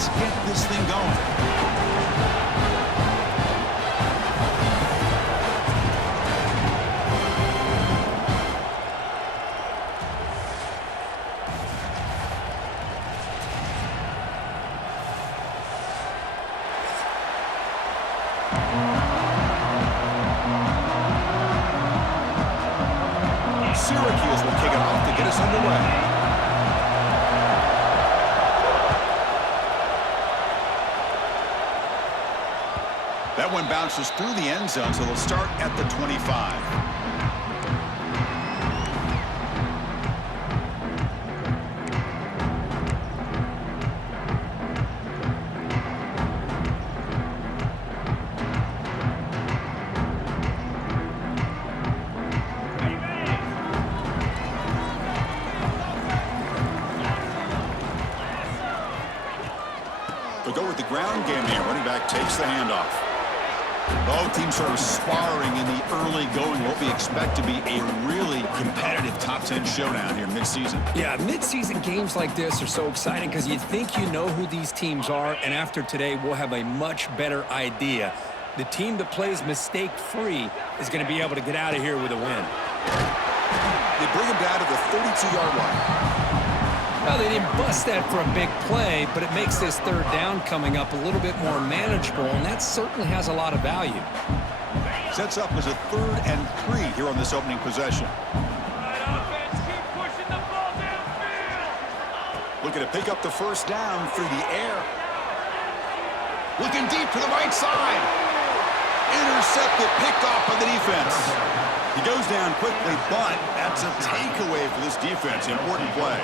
Let's get this thing going. Syracuse will kick it off to get us underway. That one bounces through the end zone, so they'll start at the 25. They'll go with the ground game here. Running back takes the handoff. Both teams sort of sparring in the early going. What we expect to be a really competitive top 10 showdown here mid-season. Yeah, mid-season games like this are so exciting because you think you know who these teams are, and after today, we'll have a much better idea. The team that plays mistake-free is going to be able to get out of here with a win. They bring him down to the 32-yard line. Well, they didn't bust that for a big play, but it makes this third down coming up a little bit more manageable, and that certainly has a lot of value. Sets up as a 3rd and 3 here on this opening possession. Looking to pick up the first down through the air. Looking deep to the right side. Intercepted, picked off by the defense. He goes down quickly, but that's a takeaway for this defense. Important play.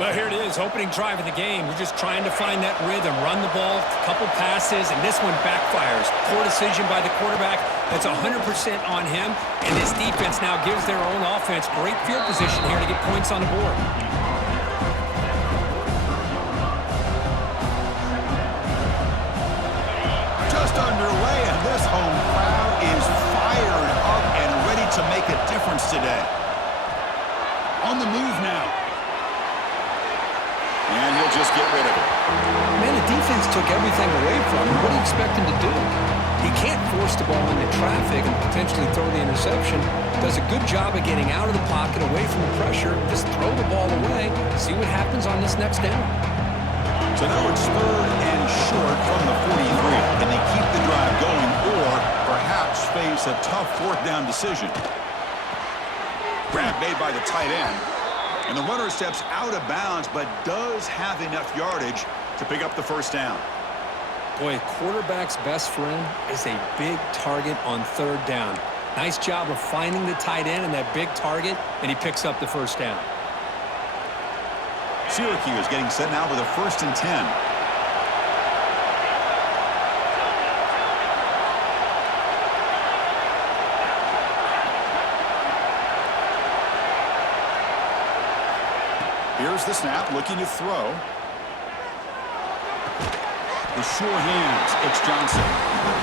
Well, here it is, opening drive of the game. We're just trying to find that rhythm, run the ball, a couple passes, and this one backfires. Poor decision by the quarterback. That's 100% on him, and this defense now gives their own offense great field position here to get points on the board. Just underway, and this home crowd is fired up and ready to make a difference today. On the move now. And he'll just get rid of it. Man, the defense took everything away from him. What do you expect him to do? He can't force the ball into traffic and potentially throw the interception. Does a good job of getting out of the pocket, away from the pressure. Just throw the ball away. See what happens on this next down. So now it's 3rd and short from the 43. Can they keep the drive going or perhaps face a tough 4th down decision? Grab made by the tight end. And the runner steps out of bounds, but does have enough yardage to pick up the first down. Boy, a quarterback's best friend is a big target on 3rd down. Nice job of finding the tight end and that big target, and he picks up the first down. Syracuse getting set now with a 1st and 10. Here's the snap, looking to throw. The sure hands, it's Johnson.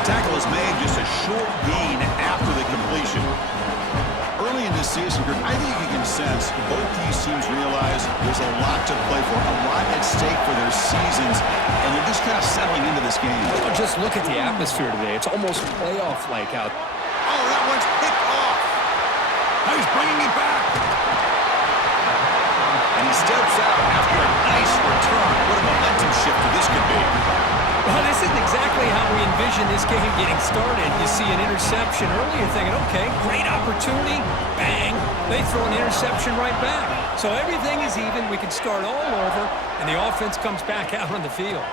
Tackle is made, just a short gain after the completion. Early in this season, I think you can sense both these teams realize there's a lot to play for, a lot at stake for their seasons, and they're just kind of settling into this game. Well, just look at the atmosphere today. It's almost playoff-like out. Oh, that one's picked off. Now he's bringing it back. And he steps out after a nice return. What a momentum shifter this could be. Well, this isn't exactly how we envision this game getting started. You see an interception early, you're thinking, okay, great opportunity. Bang. They throw an interception right back. So everything is even. We can start all over, and the offense comes back out on the field.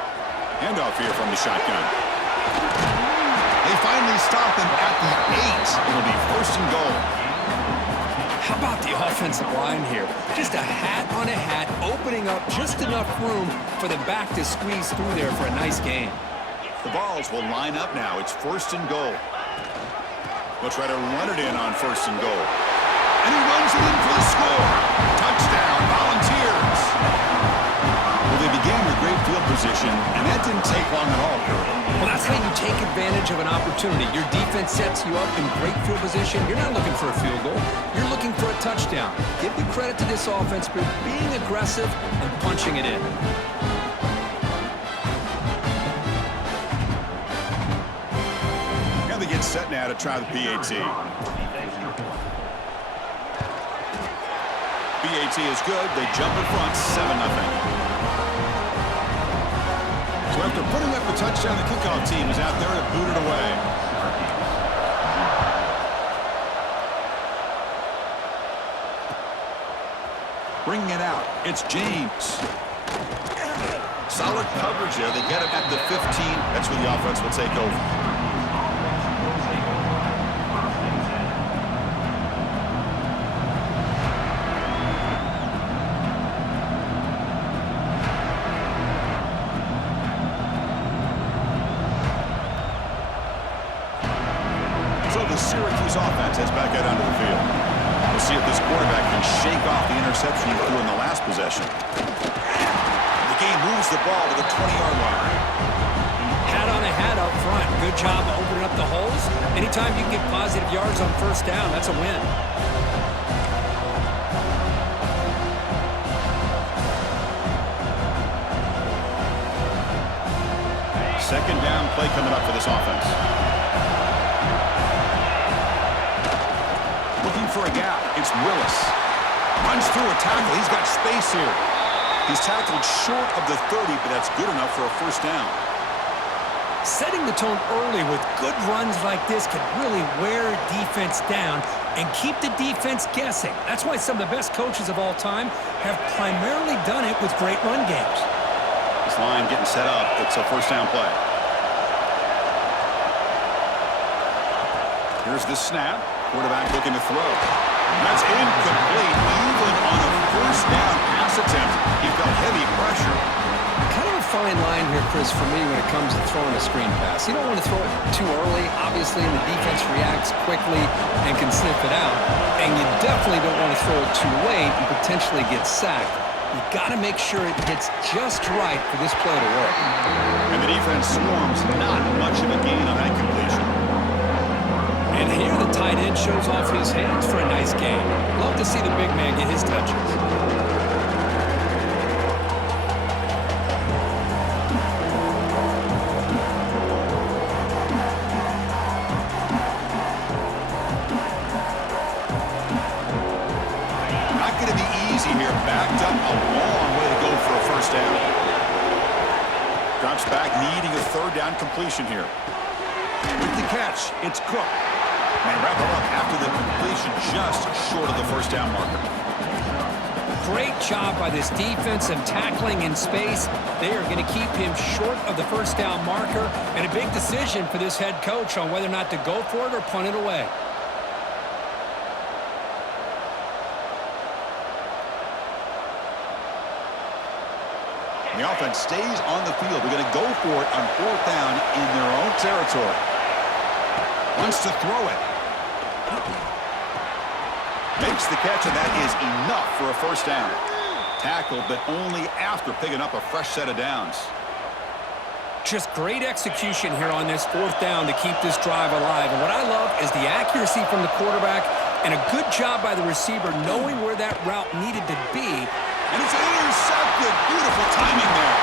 Handoff here from the shotgun. They finally stop him at the 8. It'll be 1st and goal. How about the offensive line here? Just a hat on a hat, opening up just enough room for the back to squeeze through there for a nice gain. The balls will line up now. It's 1st and goal. They'll try to run it in on 1st and goal. And he runs it in for the score. Touchdown, Volunteers. Well, they began with great field position, and that didn't take long at all, Kurt. Well, that's how you take advantage of an opportunity. Your defense sets you up in great field position. You're not looking for a field goal. You're looking for a touchdown. Give the credit to this offense for being aggressive and punching it in. set now to try the PAT. PAT is good. They jump in front, 7-0. So after putting up the touchdown, the kickoff team is out there to boot it away. Bringing it out, it's James. Solid coverage there. They get him at the 15. That's where the offense will take over. So the Syracuse offense heads back out onto the field. We'll see if this quarterback can shake off the interception he threw in the last possession. The game moves the ball to the 20-yard line. Hat on a hat up front. Good job of opening up the holes. Anytime you can get positive yards on first down, that's a win. Second down play coming up for this offense. Looking for a gap. It's Willis. Runs through a tackle. He's got space here. He's tackled short of the 30, but that's good enough for a first down. Setting the tone early with good runs like this can really wear defense down and keep the defense guessing. That's why some of the best coaches of all time have primarily done it with great run games. This line getting set up. It's a first down play. Here's the snap. Quarterback looking to throw. That's incomplete. Even on a first down pass attempt, he felt heavy pressure. Kind of a fine line here, Chris, for me when it comes to throwing a screen pass. You don't want to throw it too early, obviously, and the defense reacts quickly and can sniff it out. And you definitely don't want to throw it too late and potentially get sacked. You got to make sure it hits just right for this play to work. And the defense swarms not much of a gain on that completion. And here the tight end shows off his hands for a nice game. Love to see the big man get his touches. Not going to be easy here. Backed up a long way to go for a first down. Drops back, needing a third down completion here. With the catch, it's Cook. They wrap it up after the completion just short of the first down marker. Great job by this defense and tackling in space. They are going to keep him short of the first down marker, and a big decision for this head coach on whether or not to go for it or punt it away. The offense stays on the field. They're going to go for it on fourth down in their own territory. Wants to throw it. Makes the catch, and that is enough for a first down. Tackled, but only after picking up a fresh set of downs. Just great execution here on this fourth down to keep this drive alive. And what I love is the accuracy from the quarterback and a good job by the receiver knowing where that route needed to be. And it's intercepted. Beautiful timing there.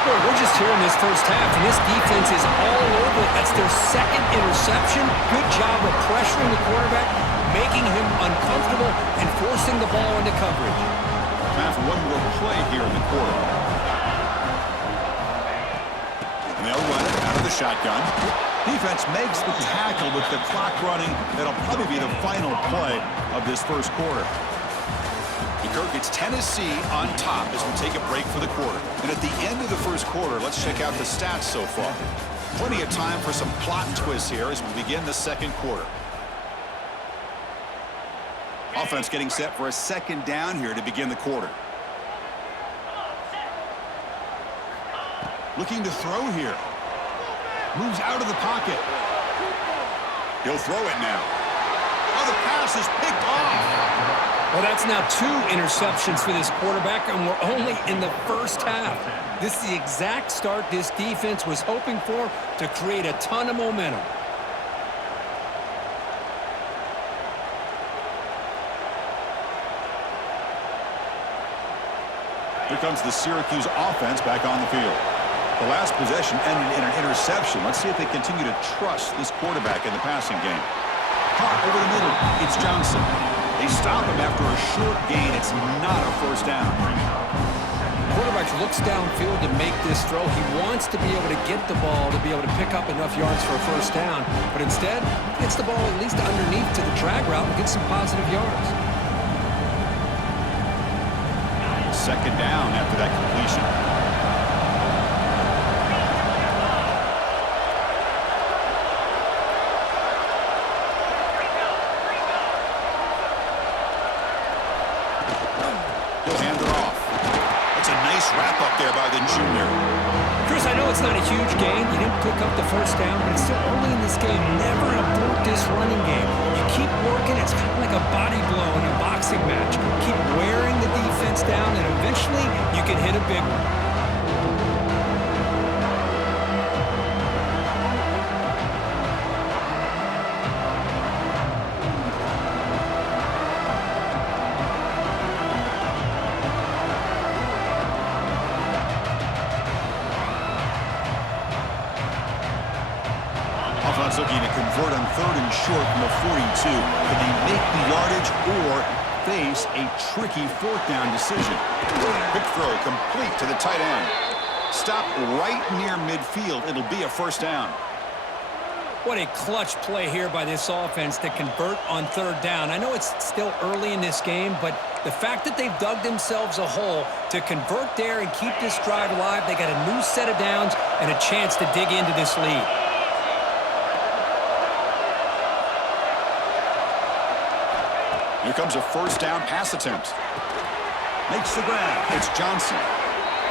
Boy, we're just here in this first half, and this defense is all over it. That's their second interception. Good job of pressuring the quarterback, making him uncomfortable, and forcing the ball into coverage. Time for one more play here in the quarter. And they'll run it out of the shotgun. Defense makes the tackle with the clock running. That'll probably be the final play of this first quarter. Kirk, it's Tennessee on top as we take a break for the quarter. And at the end of the first quarter, let's check out the stats so far. Plenty of time for some plot twists here as we begin the second quarter. Offense getting set for a second down here to begin the quarter. Looking to throw here. Moves out of the pocket. He'll throw it now. Oh, the pass is picked off. Well, that's now 2 interceptions for this quarterback, and we're only in the first half. This is the exact start this defense was hoping for to create a ton of momentum. Here comes the Syracuse offense back on the field. The last possession ended in an interception. Let's see if they continue to trust this quarterback in the passing game. Caught over the middle. It's Johnson. They stop him after a short gain. It's not a first down. Quarterback looks downfield to make this throw. He wants to be able to get the ball to be able to pick up enough yards for a first down. But instead, gets the ball at least underneath to the drag route and gets some positive yards. Second down after that completion. He'll hand it off. That's a nice wrap-up there by the junior. Chris, I know it's not a huge gain. You didn't pick up the first down, but it's still early in this game. Never abort this running game. You keep working. It's kind of like a body blow in a boxing match. Keep wearing the defense down, and eventually you can hit a big one. Offense looking to convert on 3rd and short from the 42. Can they make the yardage or face a tricky 4th down decision? Quick throw complete to the tight end. Stop right near midfield. It'll be a first down. What a clutch play here by this offense to convert on 3rd down. I know it's still early in this game, but the fact that they've dug themselves a hole to convert there and keep this drive alive, they got a new set of downs and a chance to dig into this lead. Here comes a first down pass attempt. Makes the grab. It's Johnson.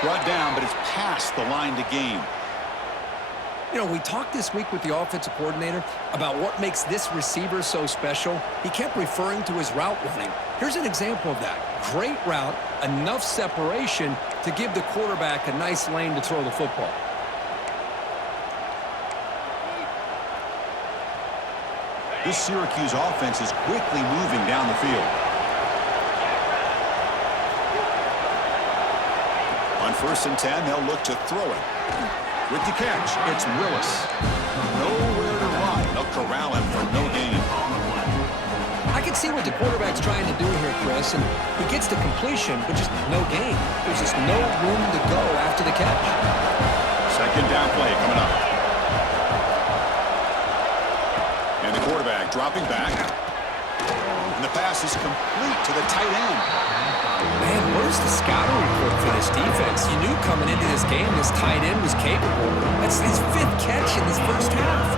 Brought down, but it's past the line to gain. You know, we talked this week with the offensive coordinator about what makes this receiver so special. He kept referring to his route running. Here's an example of that. Great route, enough separation to give the quarterback a nice lane to throw the football. This Syracuse offense is quickly moving down the field. On 1st and 10, they'll look to throw it. With the catch, it's Willis. Nowhere to run. They'll corral him for no gain. I can see what the quarterback's trying to do here, Chris, and he gets the completion, but just no gain. There's just no room to go after the catch. Second down play coming up. And the quarterback dropping back. And the pass is complete to the tight end. Man, where's the scouting report for this defense? You knew coming into this game this tight end was capable. That's his 5th catch in this first half.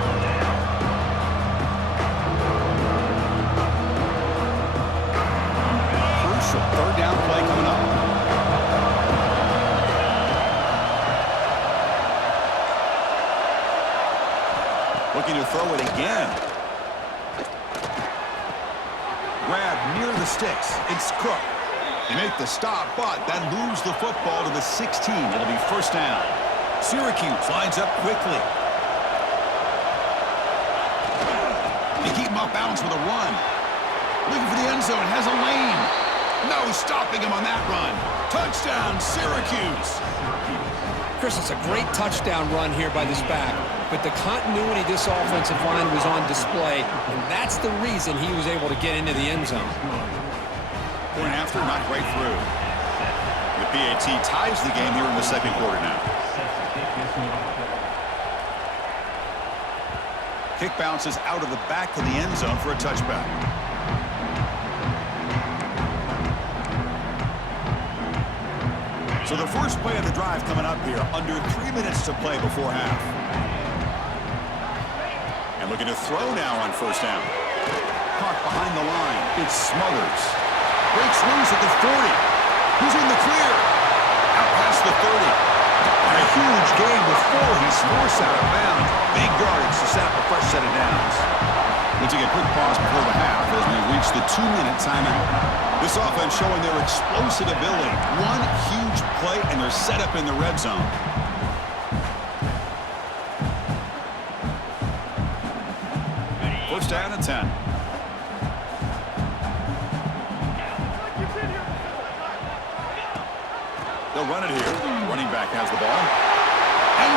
Crucial 3rd down play coming up. Looking to throw it again. Grab near the sticks. It's Cook. They make the stop, but then moves the football to the 16. It'll be first down. Syracuse lines up quickly. They keep him off balance with a run. Looking for the end zone. Has a lane. No stopping him on that run. Touchdown, Syracuse. Chris, it's a great touchdown run here by this back, but the continuity of this offensive line was on display, and that's the reason he was able to get into the end zone. Point after, knocked right through. The PAT ties the game here in the 2nd quarter now. Kick bounces out of the back of the end zone for a touchback. So the first play of the drive coming up here, under 3 minutes to play before half. And looking to throw now on first down. Caught behind the line. It's Smothers. Breaks loose at the 40. Who's in the clear? Out past the 30. And a huge gain before he's forced out of bounds. Big yardage to set up a fresh set of downs. We'll take a quick pause before the half as we reach the 2-minute timeout. This offense showing their explosive ability. One huge play, and they're set up in the red zone. First down and 10. They'll run it here. Running back has the ball. And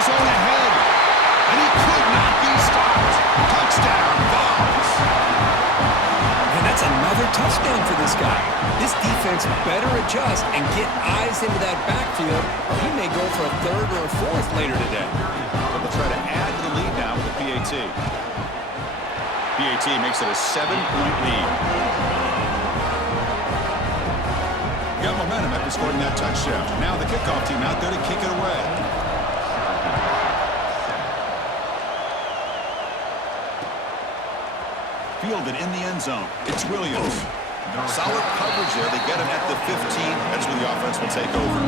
touchdown for this guy. This defense better adjust and get eyes into that backfield, or he may go for a third or a fourth later today. But they'll try to add to the lead now with the PAT. PAT makes it a 7-point lead. Got momentum after scoring that touchdown. Now the kickoff team out there to kick it away. Fielded in the end zone. It's Williams. Solid coverage there. They get him at the 15. That's where the offense will take over.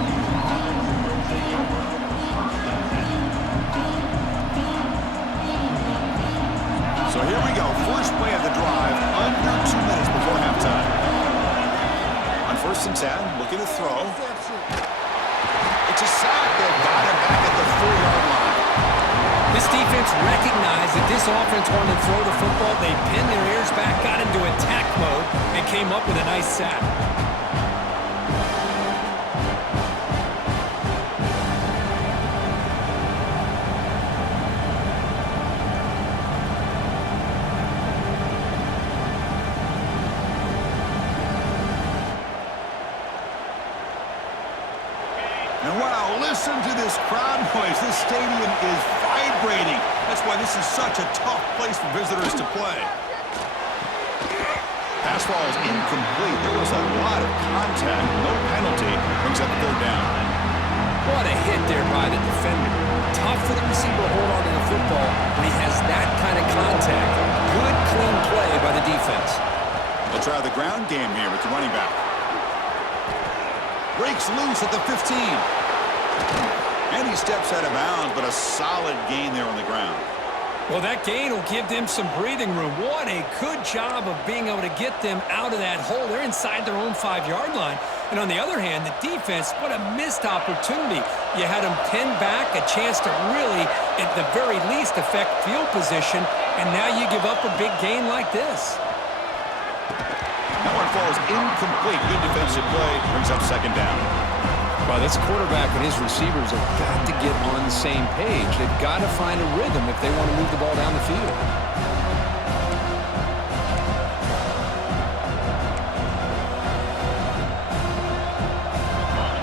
So here we go. First play of the drive. Under 2 minutes before halftime. On 1st and 10. Looking to throw. It's a sack. They've got him back at the 4-yard line. This defense recognized that this offense wanted to throw the football. They pinned their ears back, got into attack mode, and came up with a nice sack. And wow, listen to this crowd noise. This stadium is vibrating. That's why this is such a tough place for visitors to play. Pass ball is incomplete. There was a lot of contact. No penalty. Brings up 3rd down. What a hit there by the defender. Tough for the receiver to hold on to the football when he has that kind of contact. Good, clean play by the defense. They'll try the ground game here with the running back. Breaks loose at the 15. And he steps out of bounds, but a solid gain there on the ground. Well, that gain will give them some breathing room. What a good job of being able to get them out of that hole. They're inside their own 5-yard line. And on the other hand, the defense, what a missed opportunity. You had them pinned back, a chance to really, at the very least, affect field position, and now you give up a big gain like this. That one falls incomplete. Good defensive play. Brings up 2nd down. Well, this quarterback and his receivers have got to get on the same page. They've got to find a rhythm if they want to move the ball down the field.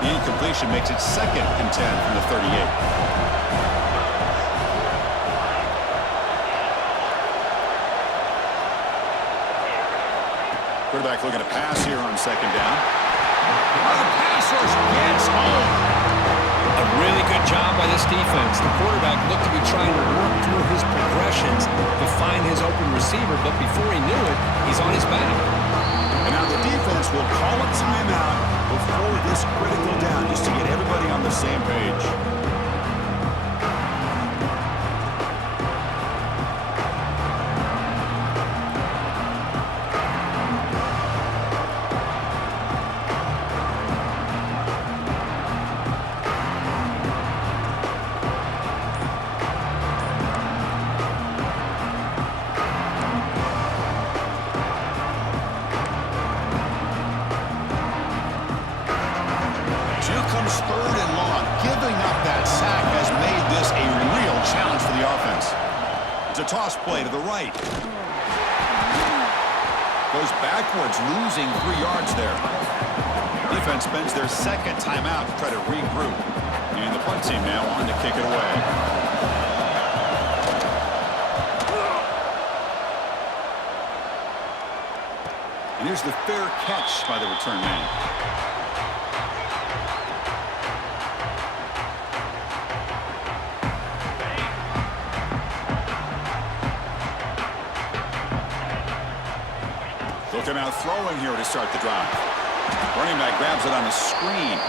The incompletion makes it 2nd and 10 from the 38. Quarterback looking to pass here on 2nd down. The pass rush gets home. A really good job by this defense. The quarterback looked to be trying to work through his progressions to find his open receiver, but before he knew it, he's on his back. And now the defense will call a timeout before this critical down just to get everybody on the same page. It's a toss play to the right. Goes backwards, losing 3 yards there. Defense spends their 2nd timeout to try to regroup. And the punt team now on to kick it away. And here's the fair catch by the return man. Looking out throwing here to start the drive. Running back grabs it on the screen.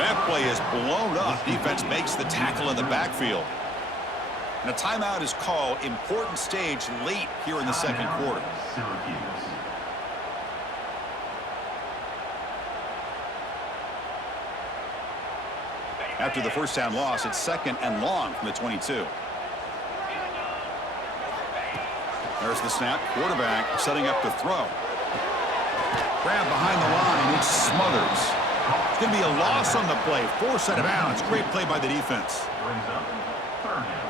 That play is blown up. Defense makes the tackle in the backfield. And a timeout is called. Important stage late here in the 2nd quarter. Syracuse. After the 1st down loss, it's 2nd and long from the 22. There's the snap. Quarterback setting up to throw. Grab behind the line. It's Smothers. It's going to be a loss on the play. Forced out of bounds. Great play by the defense. Brings up 3rd down.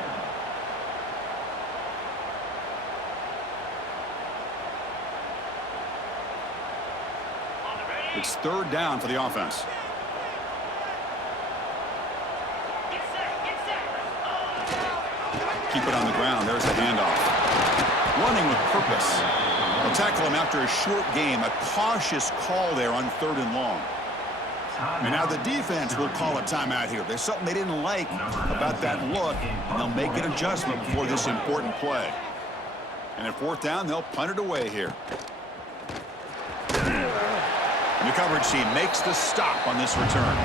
It's third down for the offense. Keep it on the ground. There's the handoff. Running with purpose. They'll tackle him after a short game. A cautious call there on 3rd and long. And now the defense will call a timeout here. There's something they didn't like about that look, and they'll make an adjustment before this important play. And at 4th down, they'll punt it away here. And the coverage team makes the stop on this return.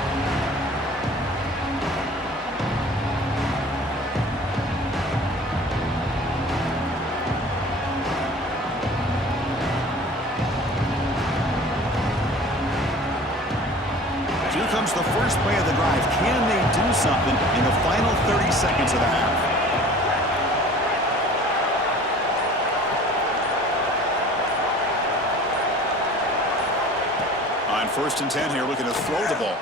Here comes the first play of the drive. Can they do something in the final 30 seconds of the half? On 1st and 10 here, looking to throw the ball.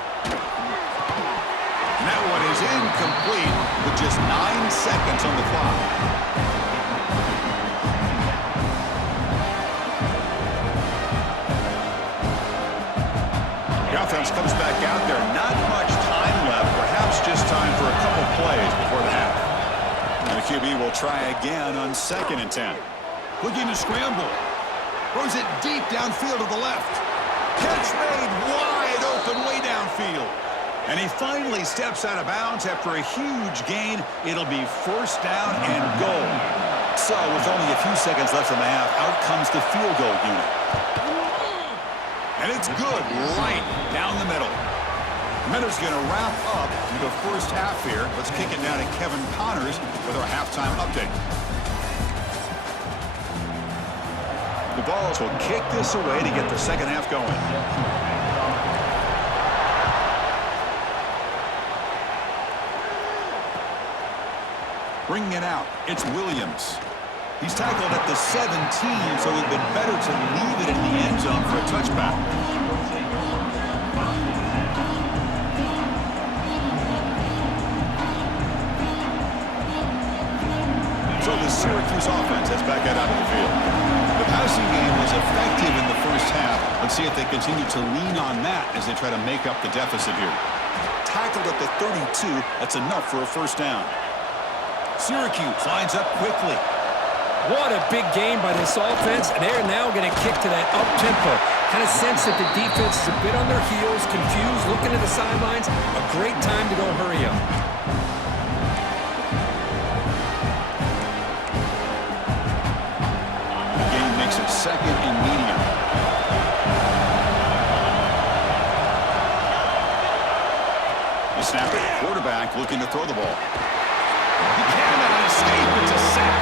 And that one is incomplete with just 9 seconds on the clock. Offense comes back out there. Not much time left. Perhaps just time for a couple plays before the half. And the QB will try again on 2nd and 10. Looking to scramble. Throws it deep downfield to the left. Catch made wide open way downfield. And he finally steps out of bounds after a huge gain. It'll be 1st down and goal. So with only a few seconds left in the half, out comes the field goal unit. And it's good right down the middle. Minter's going to wrap up the first half here. Let's kick it down to Kevin Connors with our halftime update. The Vols will kick this away to get the second half going. Bringing it out, it's Williams. He's tackled at the 17, so it would have been better to leave it in the end zone for a touchback. So the Syracuse offense has back out onto the field. The passing game was effective in the first half. Let's see if they continue to lean on that as they try to make up the deficit here. Tackled at the 32, that's enough for a 1st down. Syracuse lines up quickly. What a big game by this offense, and they're now going to kick to that up-tempo. Kind of sense that the defense is a bit on their heels, confused, looking at the sidelines. A great time to go hurry up. The game makes it 2nd and medium. The snapper, quarterback looking to throw the ball. He cannot escape. It's a sack.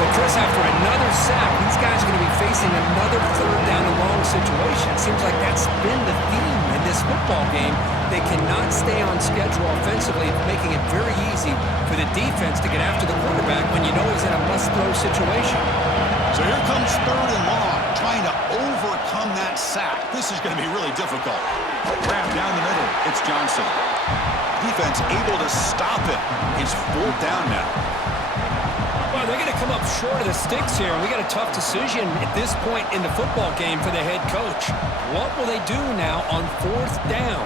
Well, Chris, after another sack, these guys are going to be facing another 3rd down and long situation. It seems like that's been the theme in this football game. They cannot stay on schedule offensively, making it very easy for the defense to get after the quarterback when you know he's in a must-throw situation. So here comes 3rd and long, trying to overcome that sack. This is going to be really difficult. Grab down the middle. It's Johnson. Defense able to stop it. It's 4th down now. Well, they're going to come up short of the sticks here. We got a tough decision at this point in the football game for the head coach. What will they do now on 4th down?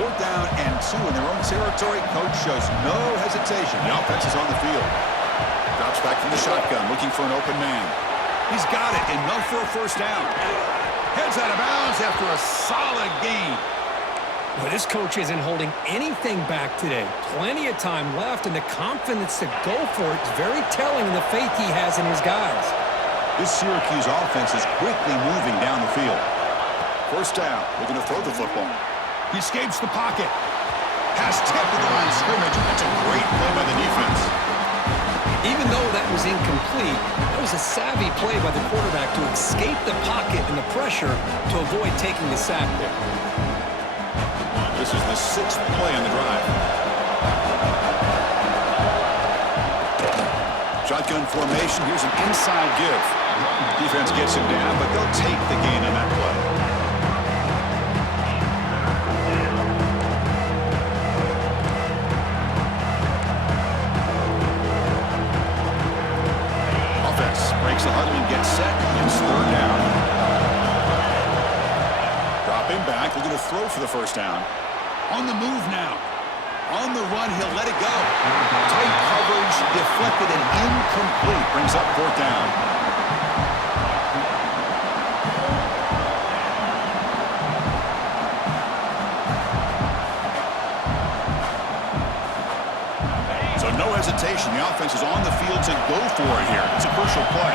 4th down and 2 in their own territory. Coach shows no hesitation. The offense is on the field. Drops back from the shotgun, looking for an open man. He's got it, enough for a 1st down. Heads out of bounds after a solid gain. Well, this coach isn't holding anything back today. Plenty of time left, and the confidence to go for it is very telling in the faith he has in his guys. This Syracuse offense is quickly moving down the field. 1st down, looking to throw the football. He escapes the pocket. Pass tipped to the line of scrimmage. That's a great play by the defense. Even though that was incomplete, that was a savvy play by the quarterback to escape the pocket and the pressure to avoid taking the sack there. This is the 6th play on the drive. Shotgun formation. Here's an inside give. Defense gets him down, but they'll take the gain on that play. for the first down. On the move now. On the run, he'll let it go. Tight coverage, deflected and incomplete. Brings up fourth down. So no hesitation. The offense is on the field to go for it here. It's a crucial play.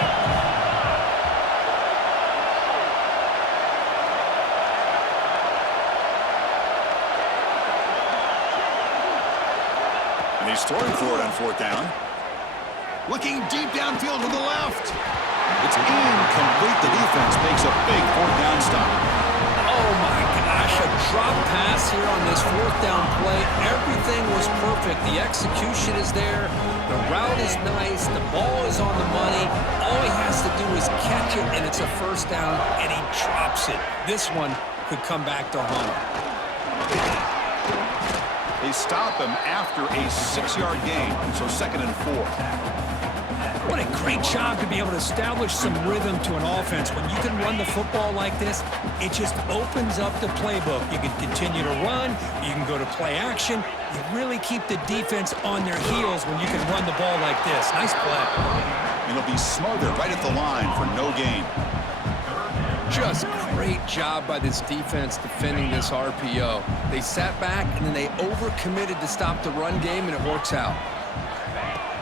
And he's throwing for it on fourth down. Looking deep downfield to the left. It's incomplete. The defense makes a big fourth down stop. Oh, my gosh, a drop pass here on this fourth down play. Everything was perfect. The execution is there. The route is nice. The ball is on the money. All he has to do is catch it, and it's a first down, and he drops it. This one could come back to haunt him. They stop him after a 6-yard gain, so 2nd and 4. What a great job to be able to establish some rhythm to an offense. When you can run the football like this, it just opens up the playbook. You can continue to run. You can go to play action. You really keep the defense on their heels when you can run the ball like this. Nice play. And he'll be smothered right at the line for no gain. Just great job by this defense defending this RPO. They sat back, and then they overcommitted to stop the run game, and it works out.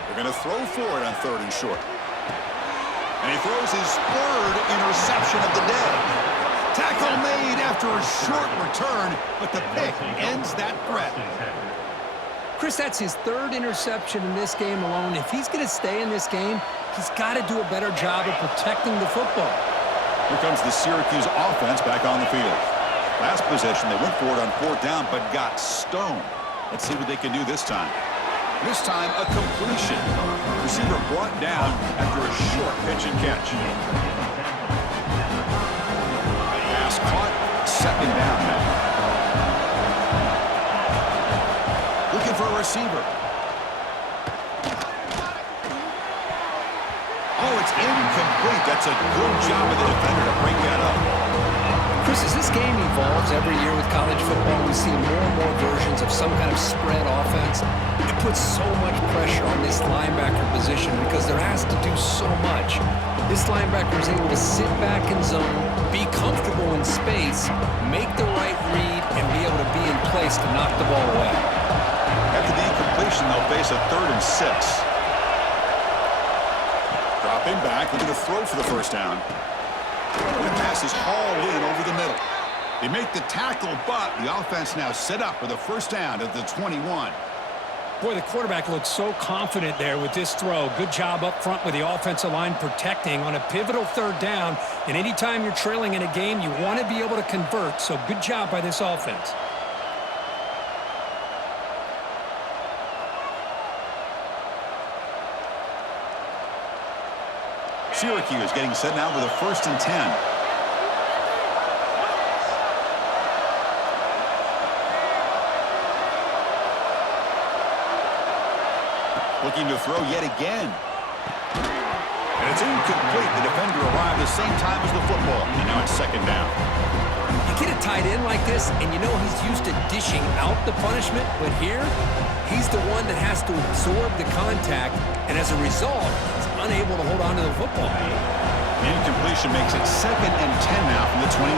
They're going to throw for it on 3rd and short. And he throws his 3rd interception of the day. Tackle made after a short return, but the pick ends that threat. Chris, that's his 3rd interception in this game alone. If he's going to stay in this game, he's got to do a better job of protecting the football. Here comes the Syracuse offense back on the field. Last possession, they went for it on 4th down, but got stoned. Let's see what they can do this time. This time, a completion. Receiver brought down after a short pitch and catch. Pass caught, 2nd down now. Looking for a receiver. Oh, it's incomplete. That's a good job of the defender to break that up. Chris, as this game evolves every year with college football, we see more and more versions of some kind of spread offense. It puts so much pressure on this linebacker position because there has to do so much. This linebacker is able to sit back in zone, be comfortable in space, make the right read, and be able to be in place to knock the ball away. After the incompletion, they'll face a 3rd and 6. Dropping back, looking to throw for the first down. The pass is hauled in over the middle. They make the tackle, but the offense now set up with a first down at the 21. Boy, the quarterback looks so confident there with this throw. Good job up front with the offensive line protecting on a pivotal 3rd down. And anytime you're trailing in a game, you want to be able to convert. So good job by this offense. Syracuse getting set now with a 1st and 10. Looking to throw yet again. And it's incomplete. The defender arrived the same time as the football. And now it's 2nd down. You get a tight end like this, and you know he's used to dishing out the punishment. But here, he's the one that has to absorb the contact. And as a result, he's unable to hold on to the football. The incompletion makes it 2nd and 10 now from the 21.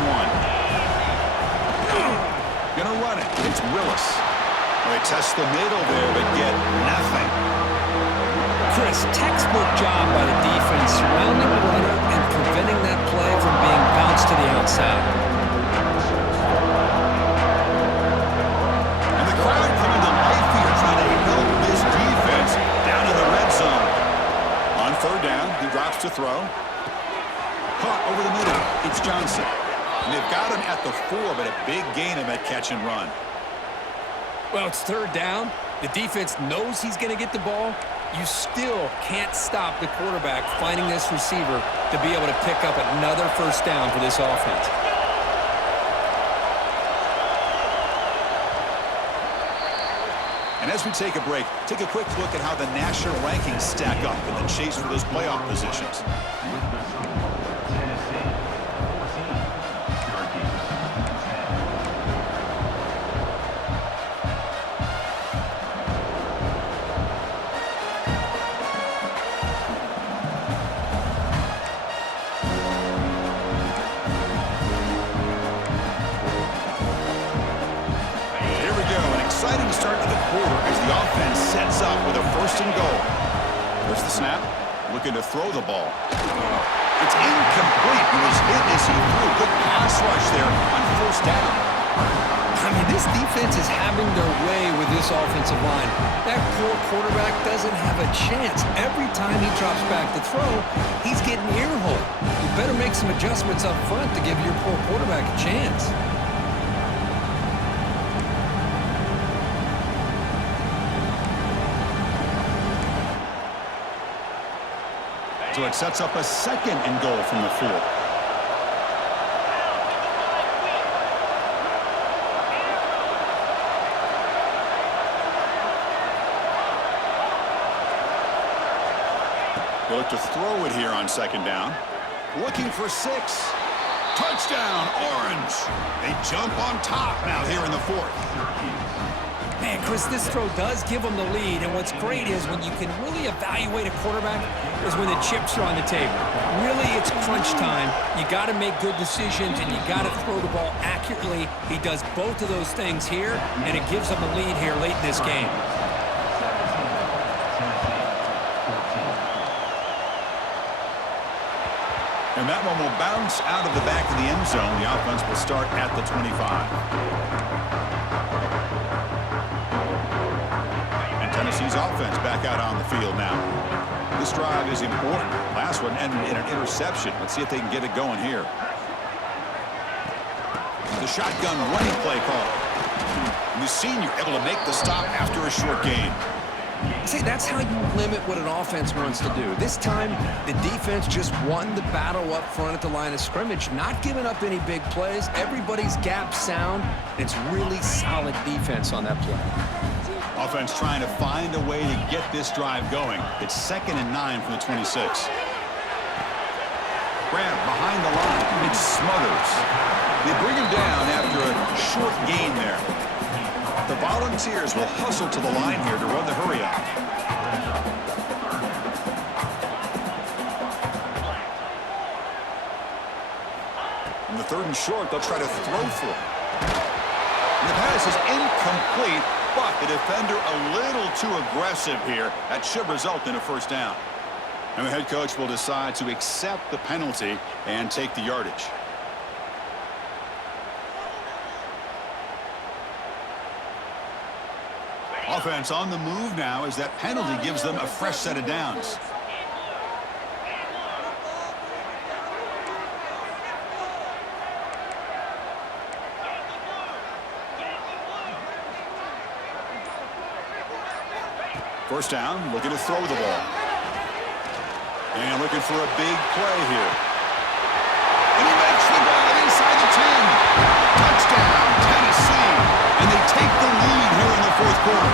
Gonna run it. It's Willis. They test the middle there, but get nothing. Chris, textbook job by the defense surrounding the runner and preventing that play from being bounced to the outside. And the crowd coming to life here trying to help this defense down in the red zone. On 3rd down, he drops to throw. Caught over the middle. It's Johnson. And they've got him at the 4, but a big gain of that catch and run. Well, it's 3rd down. The defense knows he's going to get the ball. You still can't stop the quarterback finding this receiver to be able to pick up another first down for this offense. And as we take a break, take a quick look at how the national rankings stack up in the chase for those playoff positions. First and goal. There's the snap. Looking to throw the ball. It's incomplete. He was hit as he threw a good pass rush there on first down. I mean, this defense is having their way with this offensive line. That poor quarterback doesn't have a chance. Every time he drops back to throw, he's getting earholed. You better make some adjustments up front to give your poor quarterback a chance. So it sets up a second and goal from the 4. They look to throw it here on second down. Looking for 6. Touchdown, Orange. They jump on top now here in the 4th. Man, Chris, this throw does give them the lead, and what's great is when you can really evaluate a quarterback is when the chips are on the table. Really, it's crunch time. You got to make good decisions, and you got to throw the ball accurately. He does both of those things here, and it gives them a lead here late in this game. And that one will bounce out of the back of the end zone. The offense will start at the 25. And Tennessee's offense back out on the field now. This drive is important. Last one ended in an interception. Let's see if they can get it going here. The shotgun running play call. And the senior able to make the stop after a short gain. See, that's how you limit what an offense wants to do. This time, the defense just won the battle up front at the line of scrimmage, not giving up any big plays. Everybody's gap sound. It's really solid defense on that play. Offense trying to find a way to get this drive going. It's 2nd and 9 from the 26. Grab behind the line. It's Smothers. They bring him down after a short gain there. The Volunteers will hustle to the line here to run the hurry up. In the 3rd and short, they'll try to throw for it. And the pass is incomplete, but the defender a little too aggressive here. That should result in a first down. And the head coach will decide to accept the penalty and take the yardage. Offense on the move now as that penalty gives them a fresh set of downs. First down, looking to throw the ball. And looking for a big play here. And he makes the ball inside the 10. Touchdown, Tennessee. And they take the lead here in the 4th quarter.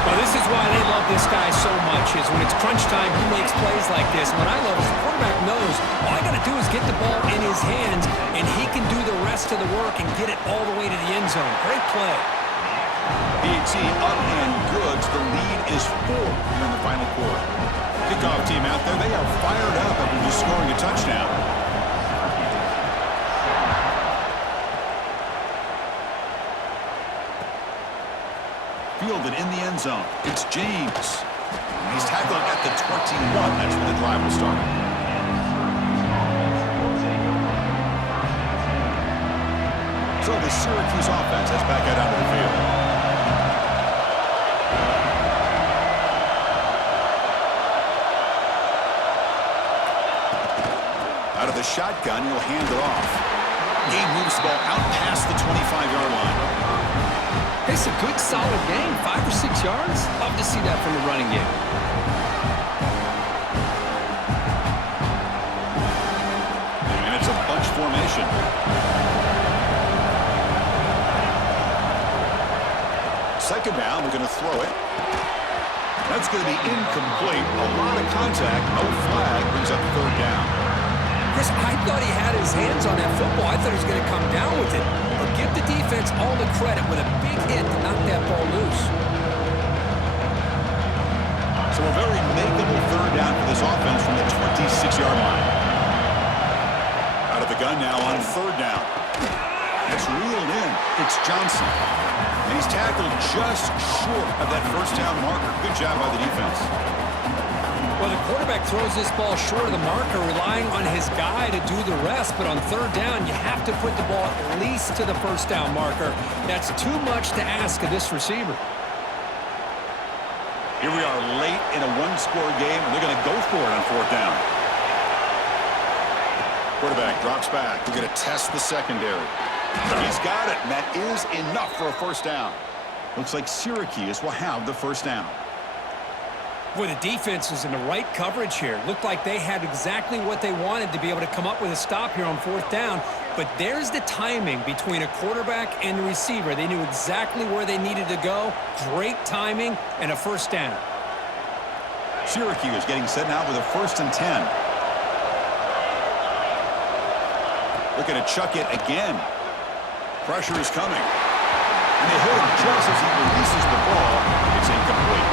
Well, this is why they love this guy so much, is when it's crunch time, he makes plays like this. What I love is the quarterback knows all I got to do is get the ball in his hands, and he can do the rest of the work and get it all the way to the end zone. Great play. BT up and good. The lead is 4 here in the final quarter. Kickoff team out there. They are fired up after just scoring a touchdown. Fielded in the end zone. It's James. He's tackled at the 21. That's where the drive will start. So the Syracuse offense has back out onto the field. Out of the shotgun, he'll hand it off. He moves the ball out past the 25-yard line. It's a good, solid game. 5 or 6 yards. Love to see that from the running game. And it's a bunch formation. Second down, we're going to throw it. That's going to be incomplete. A lot of contact, no flag, brings up 3rd down. Chris, I thought he had his hands on that football. I thought he was going to come down with it. But give the defense all the credit with a big hit to knock that ball loose. So a very makeable 3rd down for this offense from the 26-yard line. Out of the gun now on 3rd down. It's reeled in. It's Johnson. And he's tackled just short of that first down marker. Good job by the defense. Well, the quarterback throws this ball short of the marker, relying on his guy to do the rest. But on third down, you have to put the ball at least to the first down marker. That's too much to ask of this receiver. Here we are late in a one-score game, and they're going to go for it on fourth down. Quarterback drops back. We're going to test the secondary. He's got it, and that is enough for a first down. Looks like Syracuse will have the first down. Boy, the defense was in the right coverage here. Looked like they had exactly what they wanted to be able to come up with a stop here on fourth down. But there's the timing between a quarterback and the receiver. They knew exactly where they needed to go. Great timing and a first down. Syracuse getting set now with a 1st and 10. Looking to chuck it again. Pressure is coming. And they hit him just as he releases the ball. It's incomplete.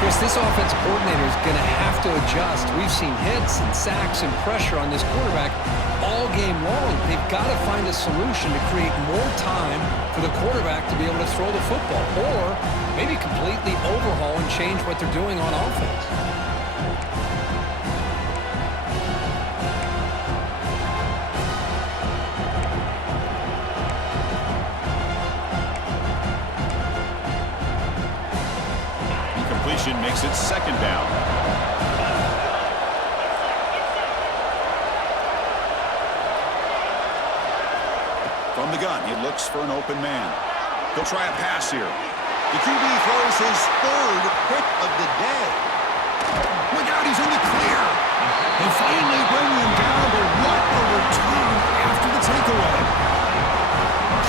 Chris, this offense coordinator is going to have to adjust. We've seen hits and sacks and pressure on this quarterback all game long. They've got to find a solution to create more time for the quarterback to be able to throw the football, or maybe completely overhaul and change what they're doing on offense. Makes it second down. From the gun, he looks for an open man. He'll try a pass here. The QB throws his 3rd pick of the day. Look out, he's in the clear. They finally bring him down, but what a return after the takeaway.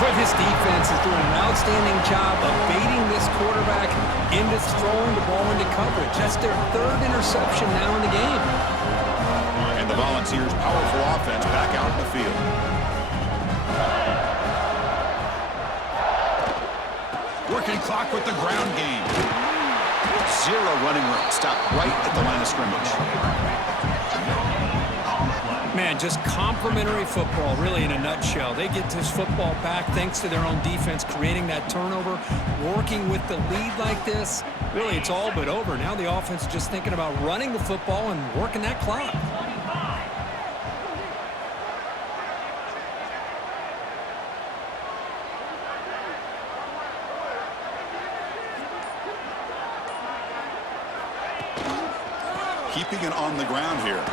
But his defense is doing an outstanding job of baiting this quarterback into throwing the ball into coverage. That's their 3rd interception now in the game. And the Volunteers' powerful offense back out in the field. Working clock with the ground game. 0 running room. Stopped right at the line of scrimmage. Man, just complimentary football, really, in a nutshell. They get this football back thanks to their own defense, creating that turnover, working with the lead like this. Really, it's all but over. Now the offense is just thinking about running the football and working that clock. Keeping it on the ground here.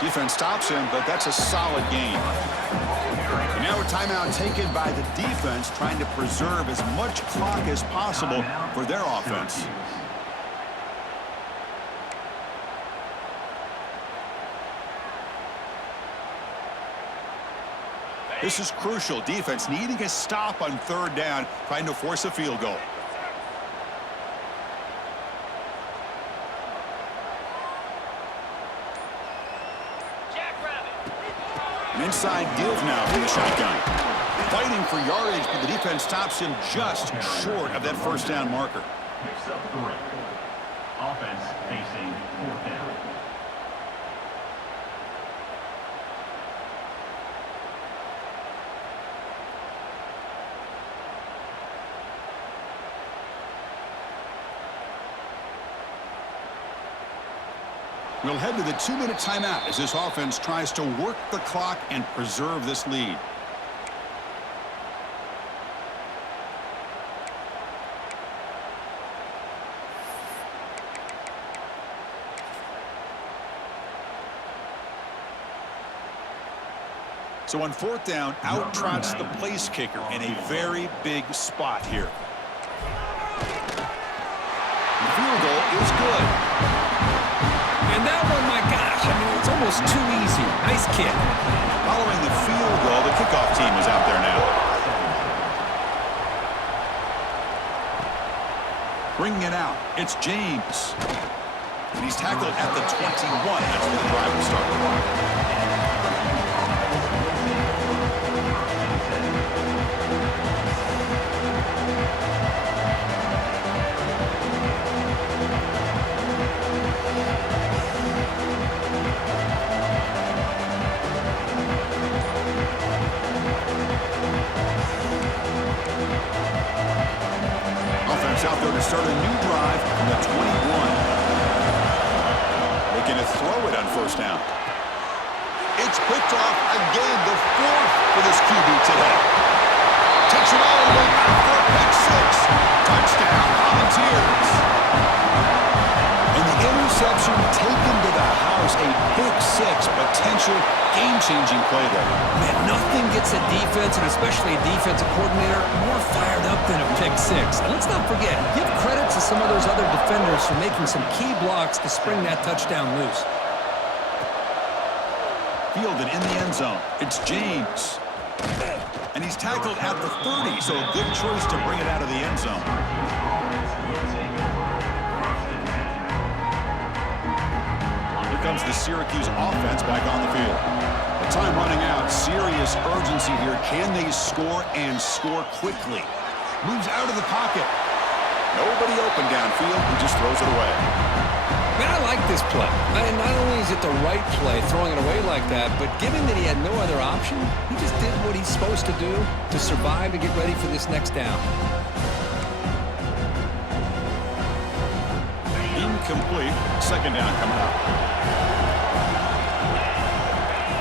Defense stops him, but that's a solid gain. And now a timeout taken by the defense, trying to preserve as much clock as possible for their offense. This is crucial. Defense needing a stop on third down, trying to force a field goal. An inside give now from the shotgun. Fighting for yardage, but the defense stops him just short of that first down marker. Picks up 3. Offense facing 4th down. We'll head to the 2-minute timeout as this offense tries to work the clock and preserve this lead. So on fourth down, out trots the place kicker in a very big spot here. The field goal is good. And that one, my gosh, I mean, it's almost too easy. Nice kick. Following the field goal, the kickoff team is out there now. Bringing it out, it's James. And he's tackled at the 21. That's where the drive will start. from the 21. Looking to throw it on first down. It's picked off again, the fourth for this QB today. Takes it all the way back for a pick six. Touchdown, Volunteers. And the interception taken to the house, a pick six, potential game-changing play there. Man, nothing gets a defense, and especially a defensive coordinator, more fired up than a pick six. And let's not forget, give credit to some of those other defenders for making some key blocks to spring that touchdown loose. Fielded in the end zone. It's James. And he's tackled at the 30, so a good choice to bring it out of the end zone. Here comes the Syracuse offense back on the field. The time running out, serious urgency here. Can they score and score quickly? Moves out of the pocket. Nobody open downfield. He just throws it away. Man, I like this play. And not only is it the right play, throwing it away like that, but given that he had no other option, he just did what he's supposed to do to survive and get ready for this next down. Incomplete. Second down coming up.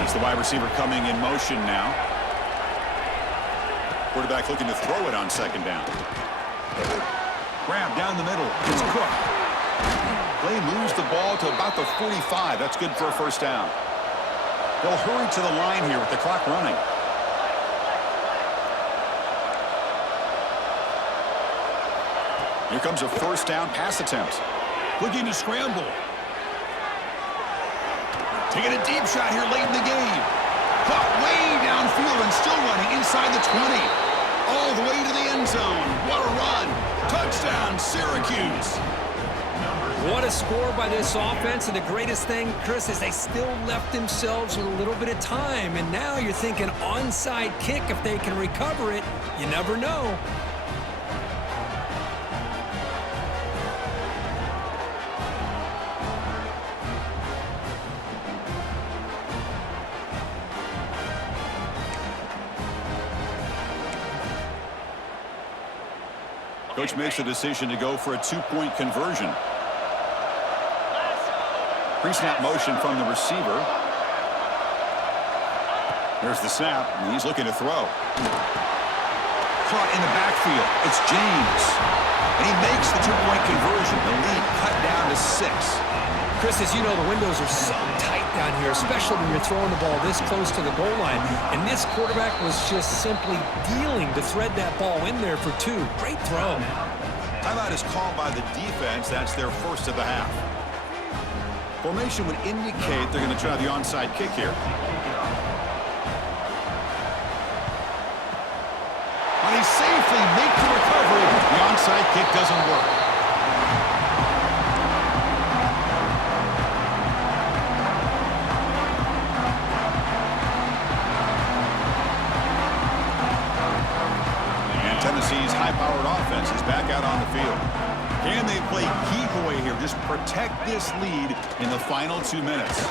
It's the wide receiver coming in motion now. Quarterback looking to throw it on second down. Grab down the middle. It's Cook. Play moves the ball to about the 45. That's good for a first down. They'll hurry to the line here with the clock running. Here comes a first down pass attempt. Looking to scramble. Taking a deep shot here late in the game. Caught way downfield and still running inside the 20. All the way to the end zone. What a run. Touchdown, Syracuse. What a score by this offense, and the greatest thing, Chris, is they still left themselves with a little bit of time, and now you're thinking onside kick if they can recover it. You never know. Coach makes the decision to go for a two-point conversion. Pre-snap motion from the receiver. There's the snap, and he's looking to throw. Caught in the backfield. It's James. And he makes the two-point conversion. The lead cut down to 6. Chris, as you know, the windows are so tight down here, especially when you're throwing the ball this close to the goal line. And this quarterback was just simply dealing to thread that ball in there for 2. Great throw. Timeout is called by the defense. That's their first of the half. Formation would indicate they're going to try the onside kick here. When he safely makes the recovery, the onside kick doesn't work. And Tennessee's high-powered offense is back out on the field. Can they play keep away here? Just protect this lead in the final 2 minutes.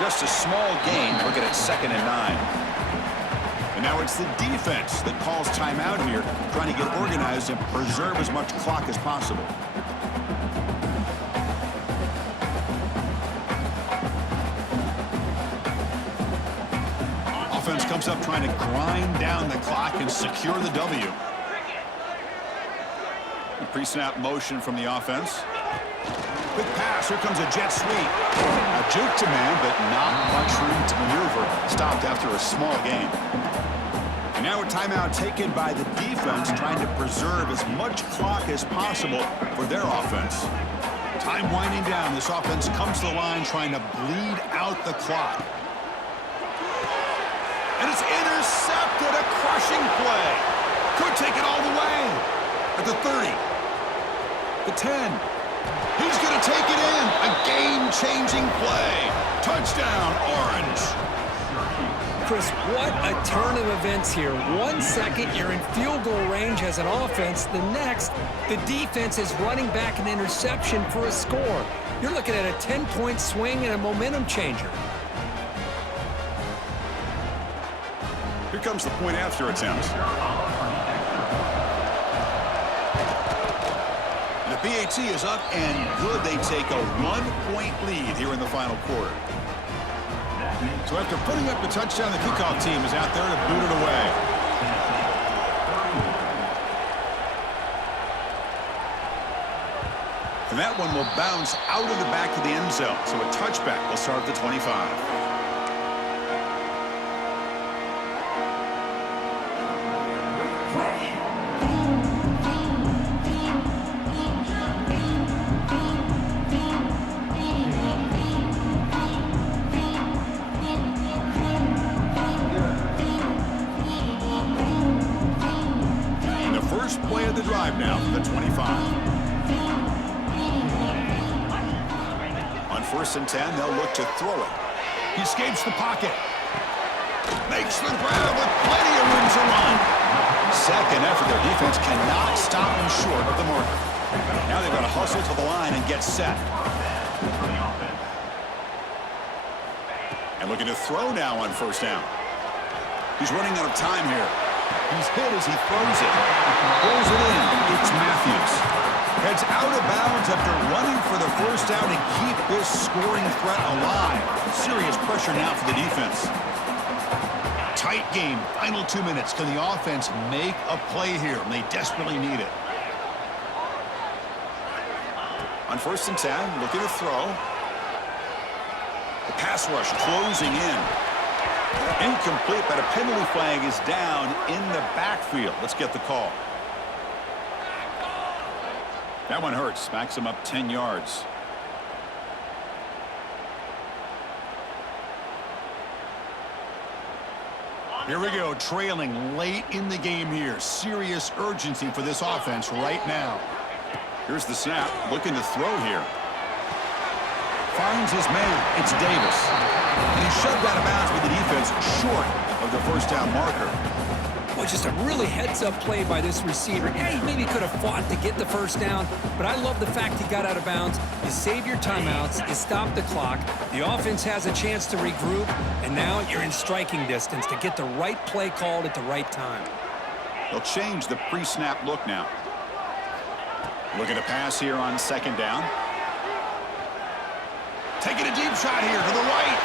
Just a small gain. Looking at 2nd and 9. And now it's the defense that calls timeout here, trying to get organized and preserve as much clock as possible. Offense comes up trying to grind down the clock and secure the W. Pre-snap motion from the offense. Quick pass. Here comes a jet sweep. A juke to man, but not much room to maneuver. Stopped after a small gain. And now a timeout taken by the defense, trying to preserve as much clock as possible for their offense. Time winding down. This offense comes to the line trying to bleed out the clock. And it's intercepted. A crushing play. Could take it all the way. At the 30. The 10. He's going to take it in. A game-changing play. Touchdown, Orange. Chris, what a turn of events here. 1 second, you're in field goal range as an offense. The next, the defense is running back an interception for a score. You're looking at a 10-point swing and a momentum changer. Here comes the point after attempt. PAT is up and good. They take a 1-point lead here in the final quarter. So after putting up the touchdown, the kickoff team is out there to boot it away. And that one will bounce out of the back of the end zone. So a touchback will start at the 25. Play of the drive now from the 25. On 1st and 10, they'll look to throw it. He escapes the pocket. Makes the grab with plenty of room to run. Second effort, their defense cannot stop him short of the marker. Now they've got to hustle to the line and get set. And looking to throw now on 1st down. He's running out of time here. He's hit as he throws it. Pulls it in. It's Matthews. Heads out of bounds after running for the 1st down to keep this scoring threat alive. Serious pressure now for the defense. Tight game. Final 2 minutes. Can the offense make a play here? And they desperately need it. On 1st and 10, looking to throw. The pass rush closing in. Incomplete, but a penalty flag is down in the backfield. Let's get the call. That one hurts. Backs him up 10 yards. Here we go, trailing late in the game here. Serious urgency for this offense right now. Here's the snap. Looking to throw here. Finds his man. It's Davis. And he's shoved out of bounds with the defense short of the 1st down marker. Boy, just a really heads-up play by this receiver. Yeah, he maybe could have fought to get the 1st down, but I love the fact he got out of bounds. You save your timeouts, you stop the clock, the offense has a chance to regroup, and now you're in striking distance to get the right play called at the right time. They'll change the pre-snap look now. Looking to pass here on 2nd down. Taking a deep shot here to the right.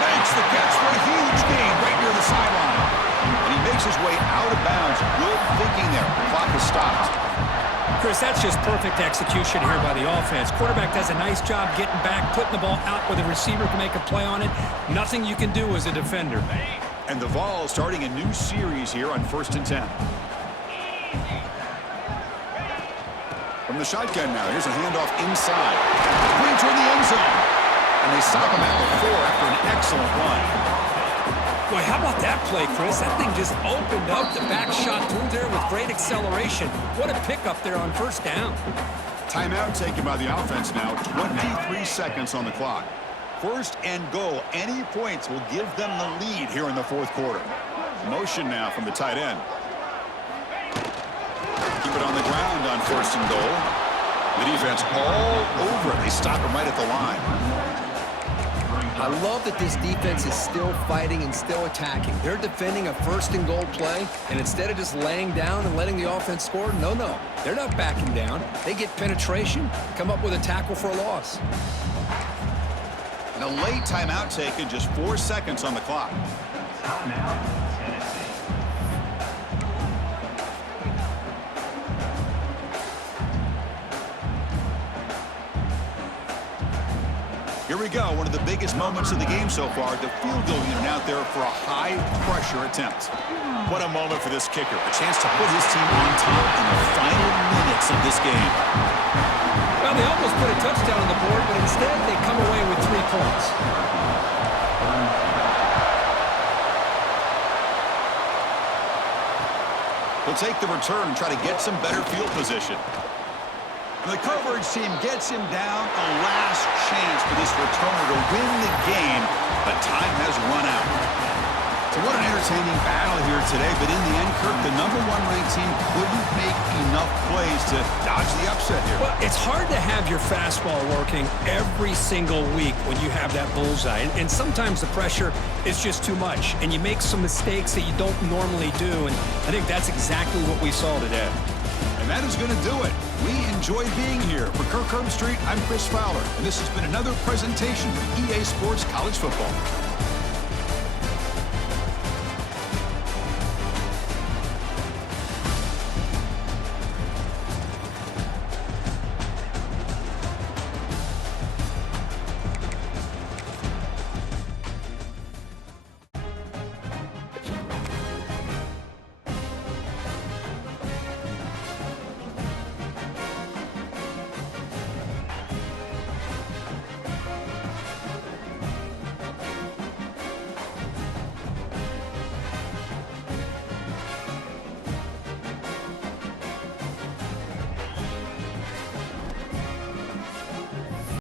Makes the catch for a huge gain right near the sideline. And he makes his way out of bounds. Good thinking there. The clock is stopped. Chris, that's just perfect execution here by the offense. Quarterback does a nice job getting back, putting the ball out where the receiver can make a play on it. Nothing you can do as a defender. And the Vols starting a new series here on 1st and 10. From the shotgun now, here's a handoff inside. Going toward the end zone. And they stop him at the 4 after an excellent run. Boy, how about that play, Chris? That thing just opened up. The back shot through there with great acceleration. What a pickup there on 1st down. Timeout taken by the offense now. 23 seconds on the clock. 1st and goal. Any points will give them the lead here in the 4th quarter. Motion now from the tight end. Keep it on the ground on 1st and goal. The defense all over it. They stop him right at the line. I love that this defense is still fighting and still attacking. They're defending a 1st and goal play, and instead of just laying down and letting the offense score, no. They're not backing down. They get penetration, come up with a tackle for a loss. And a late timeout taken, just 4 seconds on the clock. Here we go, one of the biggest moments of the game so far. The field goal unit out there for a high-pressure attempt. What a moment for this kicker. A chance to put his team on top in the final minutes of this game. Well, they almost put a touchdown on the board, but instead they come away with 3 points. He'll take the return and try to get some better field position. And the coverage team gets him down. A last chance for this returner to win the game, but time has run out. So what an entertaining battle here today, but in the end, Kirk, the #1 ranked team couldn't make enough plays to dodge the upset here. Well, it's hard to have your fastball working every single week when you have that bullseye, and sometimes the pressure is just too much, and you make some mistakes that you don't normally do, and I think that's exactly what we saw today. And that is going to do it. We enjoyed being here. For Kirk Herbstreit, I'm Chris Fowler, and this has been another presentation of EA Sports College Football.